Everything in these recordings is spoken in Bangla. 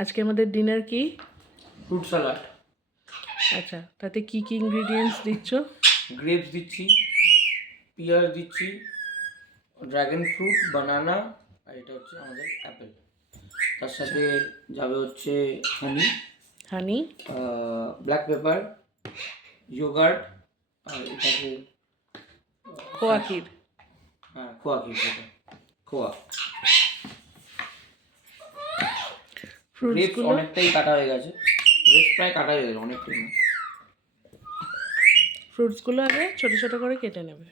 আজকে আমাদের ডিনার কি? Fruit salad. আচ্ছা, তাতে কি কি ইনগ্রিডিয়েন্টস দিচ্ছ? গ্রেপস দিচ্ছি, পিয়াজ দিচ্ছি, ড্রাগন ফ্রুট, বানানা, আর এটা হচ্ছে আমাদের অ্যাপেল। তার সাথে যাবে হচ্ছে হানি, ব্ল্যাক পেপার, ইয়োগার্ট, আর এটাকে খোয়া ক্ষীর। হ্যাঁ খোয়া ক্ষীর, যেটা খোয়া। গ্রেপস ফ্রুটসগুলো অনেকটাই কাটা হয়ে গেছে, গ্রেপস প্রায় কাটা হয়ে গেছে, অনেকটাই না। ফ্রুটসগুলো আগে ছোটো ছোটো করে কেটে নেবে।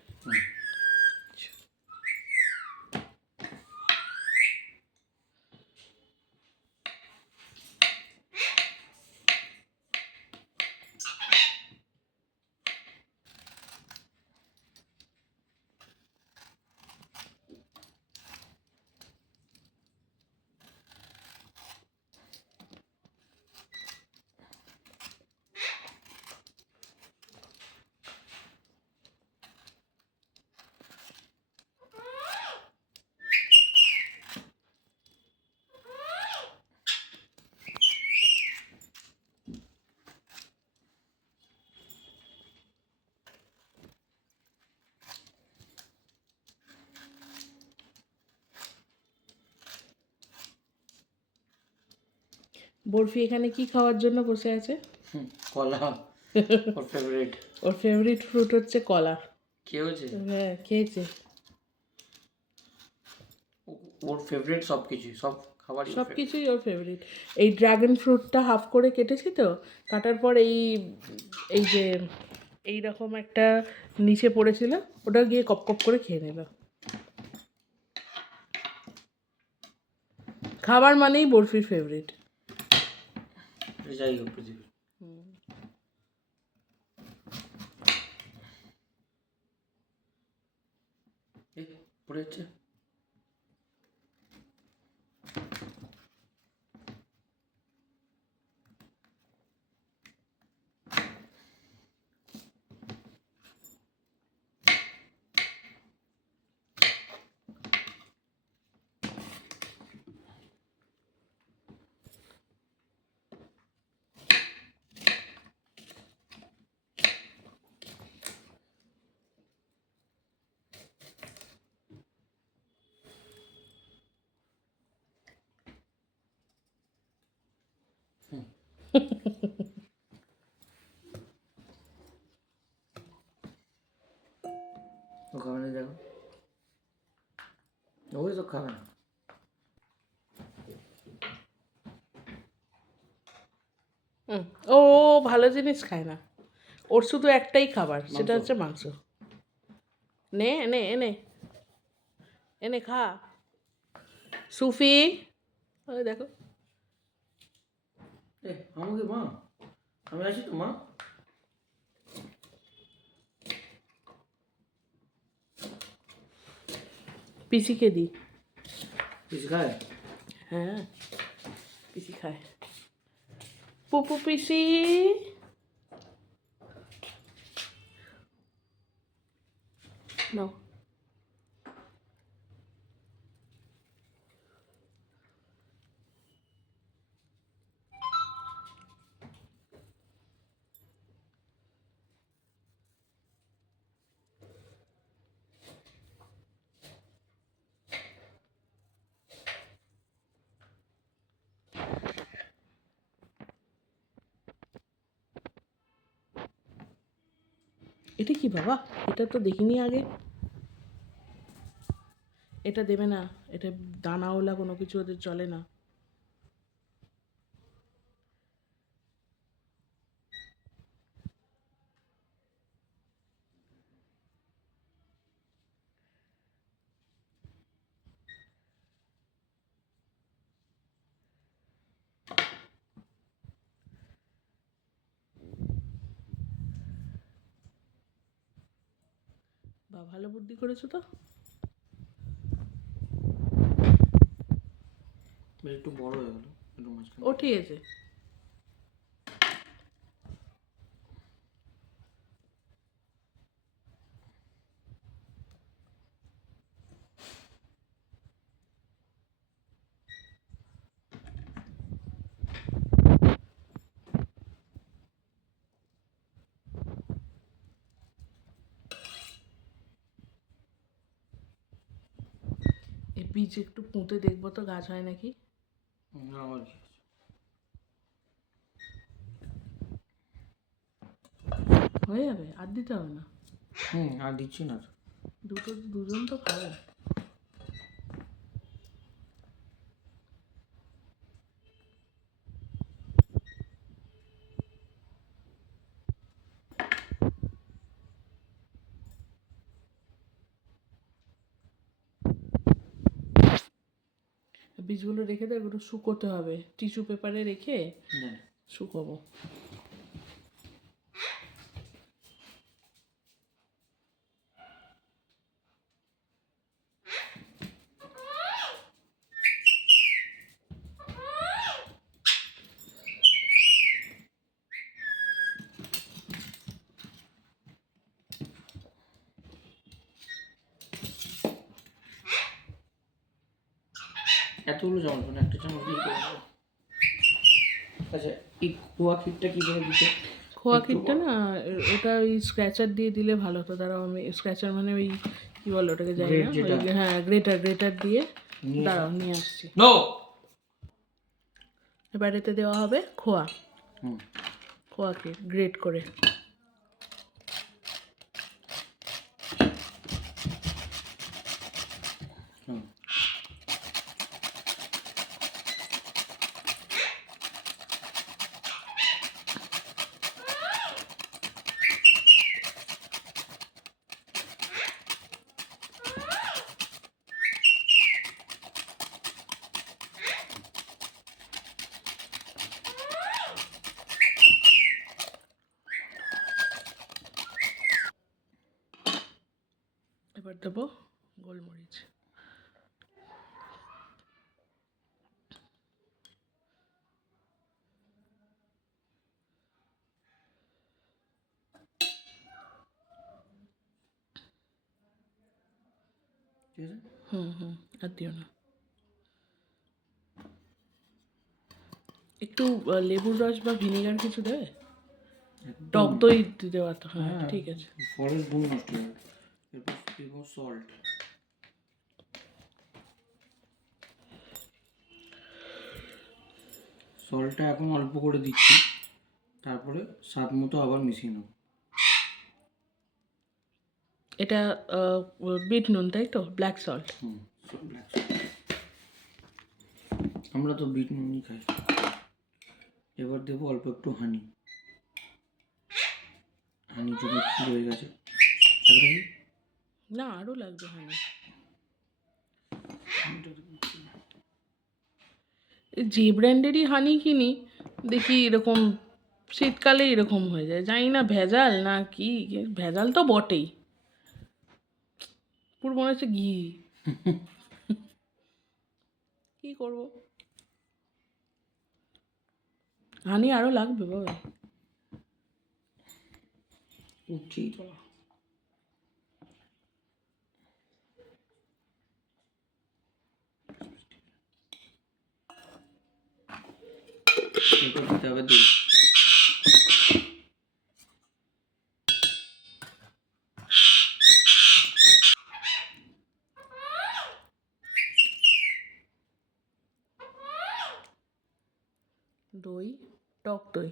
বরফি এখানে কি খাওয়ার জন্য বসে আছে? কলা, ওর ফেভারিট। ওর ফেভারিট ফ্রুট হচ্ছে কলা। খেয়েছে, হ্যাঁ, খেয়েছে। ওর ফেভারিট সব কিছুই, সব খাবারই সব কিছুই ওর ফেভারিট। এই ড্রাগন ফ্রুটটা হাফ করে কেটেছি তো, কাটার পর এই এই যে এইরকম একটা নিচে পড়েছিল, ওটা গিয়ে কপ কপ করে খেয়ে নিল। খাবার মানেই বরফির ফেভারিট। যাই হোক পৃথিবী। পড়ে যাচ্ছে। ও খাবে না, দেখো ওই তো খাবে না। ও ভালো জিনিস খায় না, ওর শুধু একটাই খাবার, সেটা হচ্ছে মাংস। নে এনে এনে এনে খা সুফি। ওই দেখো, আমাকে মা, আমি আছি তো মা। পিসিকে দি। পিস খায়? হ্যাঁ, পিসি খায়। পুপু পিসি। নাও। এটা কি বাবা? এটা তো দেখিনি আগে। এটা দেবে না, এটা দানাওয়ালা কোনো কিছু ওদের চলে না। বা ভালো বুদ্ধি করেছো তো। একটু বড় হয়ে গেল, একটু মাঝখানে। ও ঠিক আছে। বীজ একটু পুঁতে দেখবো তো গাছ হয় নাকি। আমার কি হয়ে যাবে, আর দিতে হবে না। আর দিচ্ছি না তো। দুজন তো খাবে। বীজগুলো রেখে দেবো, একটু শুকোতে হবে, টিস্যু পেপারে রেখে না, শুকোবো। এতগুলো চামচ মানে একটা চামচ দিয়ে করবো। আচ্ছা, এই খোয়া ক্ষীরটা কি করে দিতে? খোয়া ক্ষীরটা না, ওটা ওই স্ক্র্যাচার দিয়ে দিলে ভালো হতো। দাঁড়াও, আমি স্ক্র্যাচার মানে ওই কি বলে ওটাকে, জানি না। Grate যেটা। ওই হ্যাঁ, গ্রেটার দিয়ে নিয়ে দাঁড়াও নিয়ে আসছি। নো। এবার এতে দেওয়া হবে খোয়া, হুম খোয়াকে গ্রেট করে। হুম এবার দেবো গোলমরিচ। ঠিক আছে। আর দিও না। একটু লেবুর রস বা ভিনেগার কিছু দেবে? টক দই দেওয়া তো, হ্যাঁ ঠিক আছে। ফলের গুণ নষ্ট হয়ে যাবে। এরপর দিব সল্ট। সল্টটা এখন অল্প করে দিচ্ছি, তারপরে স্বাদ মতো আবার মিশিয়ে নেব। এটা বিট নুন তাই তো, ব্ল্যাক সল্ট। ব্ল্যাক সল্ট, আমরা তো বিট নুনই খাই। এবার দেবো অল্প একটু হানি। হানি জমে রয়ে গেছে, না আরও লাগবে হানি। যে ব্র্যান্ডেরই হানি কিনি দেখি এরকম শীতকালে এরকম হয়ে যায়, জানি না ভেজাল না কি। ভেজাল তো বটেই, পুরো মনে হচ্ছে ঘি। কি করবো, হানি আরও লাগবে বাবা। উঠছেই তো না। এরপর দিতে হবে দই। দই, টক দই।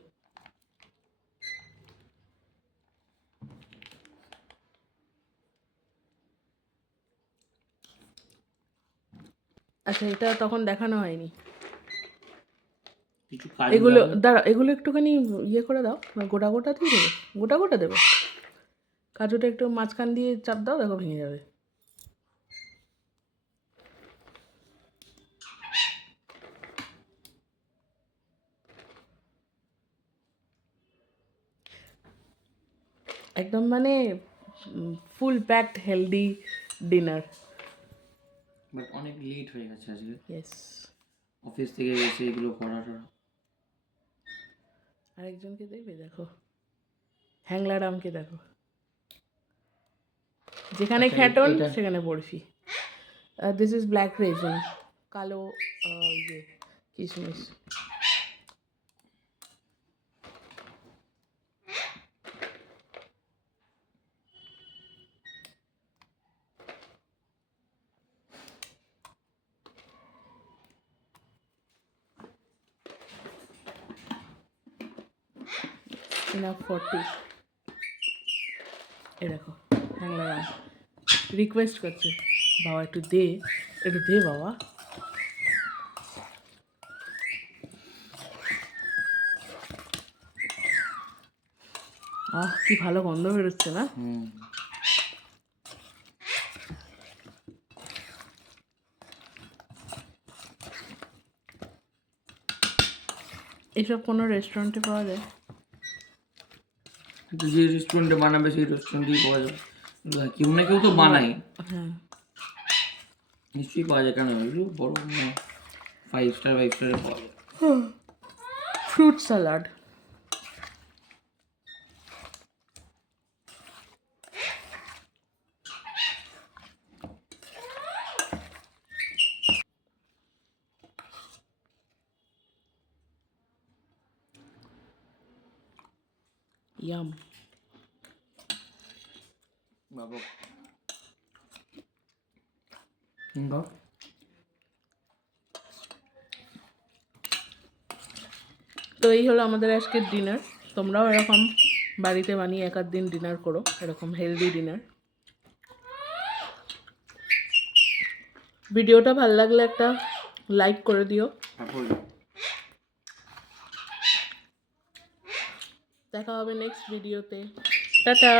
আচ্ছা, এটা তখন দেখানো হয়নি। কিছু কাজু এগুলো লাগবে। দাঁড়া, এগুলো একটুখানি ইয়ে করে দাও, গোটা গোটা দিয়ে দেবে, গোটা গোটা দেবে। কাজুটা একটু মাঝখান দিয়ে চাপ দাও, দেখো ভেঙে যাবে। একদম মানে ফুল প্যাকড হেলদি ডিনার। বাট অনেক লেট হয়ে গেছে আজকে, ইয়েস। অফিস থেকে এসে এগুলো করাটা। আরেকজনকে দেখবে, দেখো হ্যাংলারামকে দেখো, যেখানে আচ্ছা, খ্যাটন এটা সেখানে barfi. This is black Rezon, কালো ইয়ে কিশমিশ। enough for two. এই দেখো হ্যাংলার রিকোয়েস্ট করছে, বাবা একটু দে বাবা। কি ভালো গন্ধ বেরোচ্ছে না? এসব কোনো রেস্টুরেন্টে পাওয়া যায়? কিন্তু যে রেস্টুরেন্টে বানাবে সেই রেস্টুরেন্টেই পাওয়া যাবে, কেউ না কেউ তো বানায়, হ্যাঁ। নিশ্চয়ই পাওয়া যায়, কেন এগুলো বড় 5 স্টারে পাওয়া যায়। Fruit salad, yum. বাবা তো এই হলো আমাদের আজকের ডিনার। তোমরাও এরকম বাড়িতে বানিয়ে এক আধ দিন ডিনার করো, এরকম হেলদি ডিনার। ভিডিওটা ভালো লাগলে একটা লাইক করে দিও। দেখা হবে নেক্সট ভিডিওতে। টাটা।